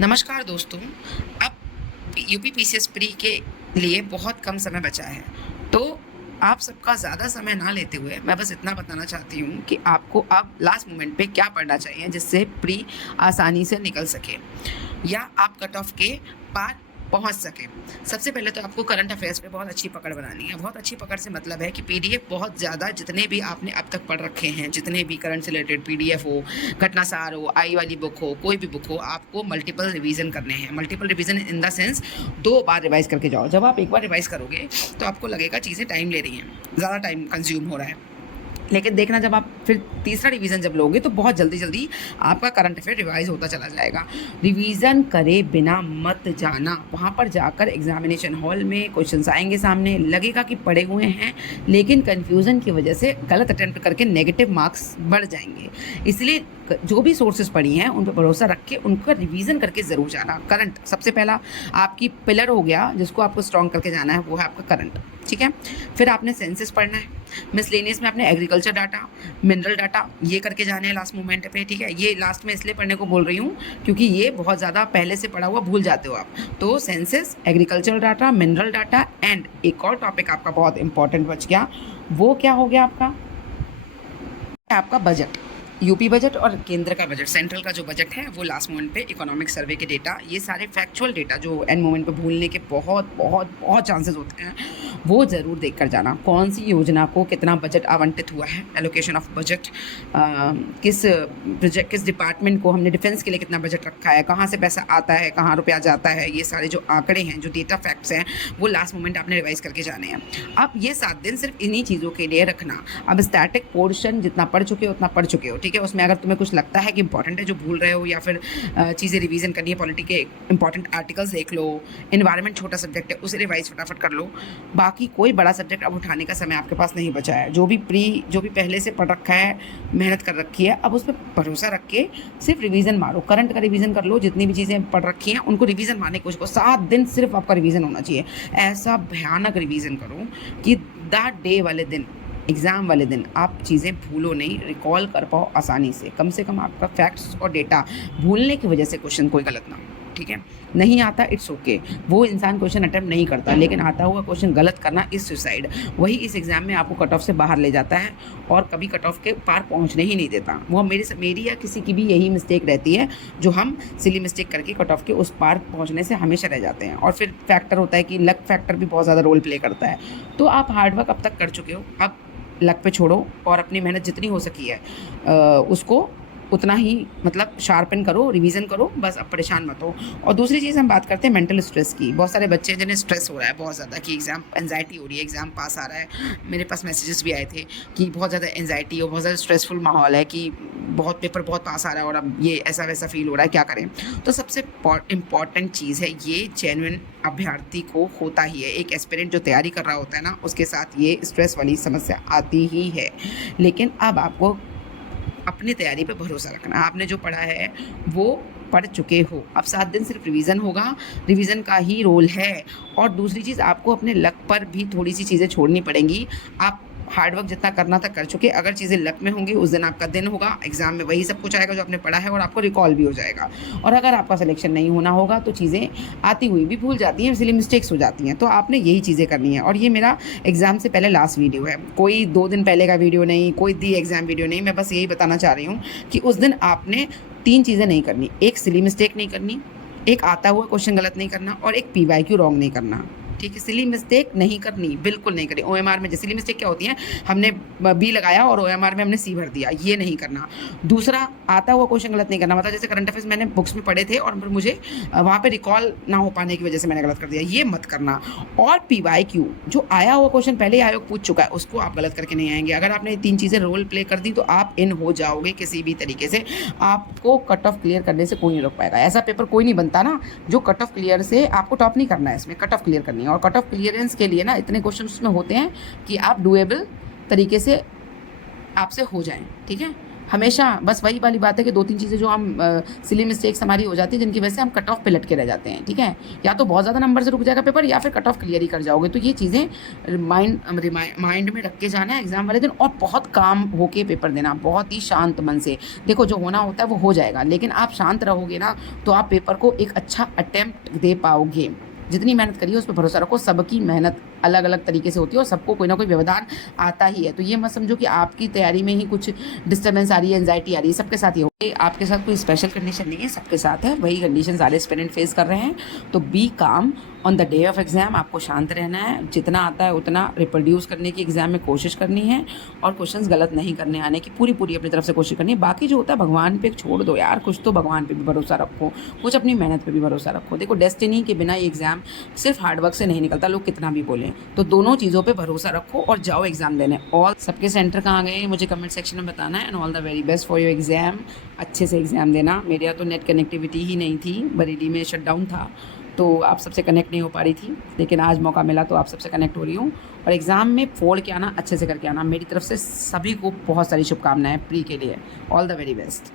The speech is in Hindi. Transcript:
नमस्कार दोस्तों। अब यूपी पीसीएस प्री के लिए बहुत कम समय बचा है, तो आप सबका ज़्यादा समय ना लेते हुए मैं बस इतना बताना चाहती हूँ कि आपको अब लास्ट मोमेंट पे क्या पढ़ना चाहिए जिससे प्री आसानी से निकल सके या आप कट ऑफ के पार पहुँच सके। सबसे पहले तो आपको करंट अफेयर्स पे बहुत अच्छी पकड़ बनानी है। बहुत अच्छी पकड़ से मतलब है कि पीडीएफ बहुत ज़्यादा जितने भी आपने अब तक पढ़ रखे हैं, जितने भी करंट से रिलेटेड पीडीएफ हो, घटनासार हो, आई वाली बुक हो, कोई भी बुक हो, आपको मल्टीपल रिवीजन करने हैं। Multiple revision in the sense 2 bar revise करके जाओ। जब आप एक बार रिवाइज़ करोगे तो आपको लगेगा चीज़ें टाइम ले रही हैं, ज़्यादा टाइम कंज्यूम हो रहा है। लेकिन देखना जब आप फिर तीसरा रिवीजन जब लोगे तो बहुत जल्दी जल्दी आपका करंट अफेयर रिवाइज होता चला जाएगा। रिवीजन करे बिना मत जाना। वहाँ पर जाकर एग्जामिनेशन हॉल में क्वेश्चंस आएंगे सामने, लगेगा कि पढ़े हुए हैं, लेकिन कन्फ्यूज़न की वजह से गलत अटेम्प्ट करके नेगेटिव मार्क्स बढ़ जाएंगे। इसलिए जो भी सोर्सेज पढ़ी हैं उन पर भरोसा रख के उनका रिवीजन करके ज़रूर जाना। करंट सबसे पहला आपकी पिलर हो गया जिसको आपको स्ट्रॉन्ग करके जाना है, वो है आपका करंट। ठीक है, फिर आपने सेंसस पढ़ना है। मिसलेनियस में आपने एग्रीकल्चर डाटा, मिनरल डाटा ये करके जाने हैं लास्ट मोमेंट पे। ठीक है, ये लास्ट में इसलिए पढ़ने को बोल रही हूँ क्योंकि ये बहुत ज़्यादा पहले से पढ़ा हुआ भूल जाते हो आप। तो census, agriculture data, mineral data and एक और टॉपिक आपका बहुत इंपॉर्टेंट बच गया, वो क्या हो गया आपका बजट। यूपी बजट और केंद्र का बजट, सेंट्रल का जो बजट है वो लास्ट मोमेंट पे इकोनॉमिक सर्वे के डेटा, ये सारे फैक्चुअल डेटा जो एंड मोमेंट पे भूलने के बहुत बहुत बहुत चांसेस होते हैं, वो ज़रूर देख कर जाना। कौन सी योजना को कितना बजट आवंटित हुआ है, एलोकेशन ऑफ बजट, किस प्रोजेक्ट किस डिपार्टमेंट को हमने डिफेंस के लिए कितना बजट रखा है, कहाँ से पैसा आता है, कहाँ रुपया जाता है, ये सारे जो आंकड़े हैं, जो डेटा फैक्ट्स हैं, वो लास्ट मोमेंट आपने रिवाइज करके जाने हैं। अब ये 7 दिन सिर्फ इन्हीं चीज़ों के लिए रखना। अब स्टैटिक पोर्शन जितना पढ़ चुके हो उतना पढ़ चुके हो, ठीक है। उसमें अगर तुम्हें कुछ लगता है कि इंपॉर्टेंट है जो भूल रहे हो या फिर चीज़ें रिवीजन करनी है, पॉलिटी के इंपॉर्टेंट आर्टिकल्स देख लो, इन्वायरमेंट छोटा सब्जेक्ट है उसे रिवाइज फटाफट कर लो। बाकी कोई बड़ा सब्जेक्ट अब उठाने का समय आपके पास नहीं बचा है। जो भी पहले से पढ़ रखा है, मेहनत कर रखी है, अब उस पर भरोसा रख के सिर्फ रिवीजन मारो। करंट का रिवीजन कर लो, जितनी भी चीज़ें पढ़ रखी हैं उनको रिवीजन मारने की कोशिश करो। 7 दिन सिर्फ आपका रिवीजन होना चाहिए। ऐसा भयानक रिवीजन करो कि द डे वाले दिन, एग्ज़ाम वाले दिन आप चीज़ें भूलो नहीं, रिकॉल कर पाओ आसानी से। कम आपका फैक्ट्स और डेटा भूलने की वजह से क्वेश्चन कोई गलत ना हो। ठीक है, नहीं आता इट्स ओके, वो इंसान क्वेश्चन अटेम्प्ट नहीं करता, लेकिन आता हुआ क्वेश्चन गलत करना इस सुसाइड, वही इस एग्ज़ाम में आपको कट ऑफ से बाहर ले जाता है और कभी कट ऑफ के पार पहुंचने ही नहीं देता। वो मेरी या किसी की भी यही मिस्टेक रहती है, जो हम सिली मिस्टेक करके कट ऑफ के उस पार पहुंचने से हमेशा रह जाते हैं। और फिर फैक्टर होता है कि लक फैक्टर भी बहुत ज़्यादा रोल प्ले करता है। तो आप हार्डवर्क अब तक कर चुके हो, अब लक पे छोड़ो और अपनी मेहनत जितनी हो सकी है उसको उतना ही मतलब शार्पन करो, रिवीजन करो, बस अब परेशान मत हो। और दूसरी चीज़ हम बात करते हैं मेंटल स्ट्रेस की। बहुत सारे बच्चे हैं जिन्हें स्ट्रेस हो रहा है बहुत ज़्यादा कि एग्ज़ाम एंजाइटी हो रही है, एग्ज़ाम पास आ रहा है। मेरे पास मैसेजेस भी आए थे कि बहुत ज़्यादा एंजाइटी और बहुत ज़्यादा स्ट्रेसफुल माहौल है, कि बहुत पेपर बहुत पास आ रहा है और अब ये ऐसा वैसा फील हो रहा है, क्या करें। तो सबसे इम्पॉर्टेंट चीज़ है, ये जेन्युइन अभ्यर्थी को होता ही है। एक एस्पिरेंट जो तैयारी कर रहा होता है ना, उसके साथ ये स्ट्रेस वाली समस्या आती ही है। लेकिन अब आपको अपनी तैयारी पे भरोसा रखना। आपने जो पढ़ा है वो पढ़ चुके हो, अब 7 दिन सिर्फ रिवीजन होगा, रिवीजन का ही रोल है। और दूसरी चीज़, आपको अपने लक पर भी थोड़ी सी चीज़ें छोड़नी पड़ेंगी। आप हार्डवर्क जितना करना था कर चुके, अगर चीज़ें लक में होंगी उस दिन आपका दिन होगा, एग्ज़ाम में वही सब कुछ आएगा जो आपने पढ़ा है और आपको रिकॉल भी हो जाएगा। और अगर आपका सिलेक्शन नहीं होना होगा तो चीज़ें आती हुई भी भूल जाती हैं, इसलिए मिस्टेक्स हो जाती हैं। तो आपने यही चीज़ें करनी है। और ये मेरा एग्ज़ाम से पहले लास्ट वीडियो है, कोई 2 दिन पहले का वीडियो नहीं, कोई दी एग्ज़ाम वीडियो नहीं। मैं बस यही बताना चाह रही हूँ कि उस दिन आपने 3 चीज़ें नहीं करनी। एक सिली मिस्टेक नहीं करनी, एक आता हुआ क्वेश्चन गलत नहीं करना और एक PYQ रॉन्ग नहीं करना। ठीक है, सिली मिस्टेक नहीं करनी, बिल्कुल नहीं करनी। OMR में सिली मिस्टेक क्या होती है, हमने B लगाया और OMR में हमने C भर दिया, ये नहीं करना। दूसरा, आता हुआ क्वेश्चन गलत नहीं करना, मतलब जैसे करंट अफेयर्स मैंने बुक्स में पढ़े थे और मुझे वहाँ पे रिकॉल ना हो पाने की वजह से मैंने गलत कर दिया, ये मत करना। और PYQ, जो आया हुआ क्वेश्चन पहले ही आयोग पूछ चुका है, उसको आप गलत करके नहीं आएंगे। अगर आपने 3 चीज़ें रोल प्ले कर दी तो आप इन हो जाओगे किसी भी तरीके से। आपको कट ऑफ क्लियर करने से कोई नहीं रोक पाएगा। ऐसा पेपर कोई नहीं बनता ना जो कट ऑफ क्लियर से, आपको टॉप नहीं करना है, इसमें कट ऑफ क्लियर करनी है। और कट ऑफ क्लियरेंस के लिए ना इतने क्वेश्चन उसमें होते हैं कि आप डुएबल तरीके से आपसे हो जाएं। ठीक है, हमेशा बस वही वाली बात है कि 2-3 चीज़ें जो हम सिली मिस्टेक्स हमारी हो जाती है, जिनकी वजह से हम कट ऑफ पे लटके रह जाते हैं, ठीक है? या तो बहुत ज़्यादा नंबर से रुक जाएगा पेपर या फिर कट ऑफ क्लियर ही कर जाओगे। तो ये चीज़ें माइंड में रख के जाना है एग्ज़ाम वाले दिन और बहुत काम होके पेपर देना, बहुत ही शांत मन से। देखो जो होना होता है वो हो जाएगा, लेकिन आप शांत रहोगे ना तो आप पेपर को एक अच्छा अटेम्प्ट दे पाओगे। जितनी मेहनत करिए उस पे भरोसा रखो, सबकी मेहनत अलग-अलग तरीके से होती है और सबको कोई ना कोई व्यवधान आता ही है। तो ये मत समझो कि आपकी तैयारी में ही कुछ डिस्टर्बेंस आ रही है, एंग्जायटी आ रही है, सबके साथ ये हो आपके साथ कोई स्पेशल कंडीशन नहीं है, सबके साथ है, वही कंडीशन सारे एस्पिरेंट फेस कर रहे हैं। तो बी काम on the day of exam, आपको शांत रहना है, जितना आता है उतना रिप्रोड्यूस करने की एग्ज़ाम में कोशिश करनी है और क्वेश्चंस गलत नहीं करने आने की पूरी अपनी तरफ से कोशिश करनी है। बाकी जो होता है भगवान पे छोड़ दो यार, कुछ तो भगवान पे भी भरोसा रखो, कुछ अपनी मेहनत पे भी भरोसा रखो। देखो डेस्टिनी के बिना ये एग्ज़ाम सिर्फ हार्ड वर्क से नहीं निकलता, लोग कितना भी बोलें। तो दोनों चीज़ों पे भरोसा रखो और जाओ एग्ज़ाम देने। और सबके सेंटर कहाँ गए मुझे कमेंट सेक्शन में बताना है। And all the very best for your exam. अच्छे से एग्ज़ाम देना। मेरे यहाँ तो नेट कनेक्टिविटी ही नहीं थी, बरेली में शटडाउन था तो आप सबसे कनेक्ट नहीं हो पा रही थी, लेकिन आज मौका मिला तो आप सबसे कनेक्ट हो रही हूँ। और एग्ज़ाम में फोड़ के आना, अच्छे से करके आना। मेरी तरफ से सभी को बहुत सारी शुभकामनाएं प्री के लिए। All the very best.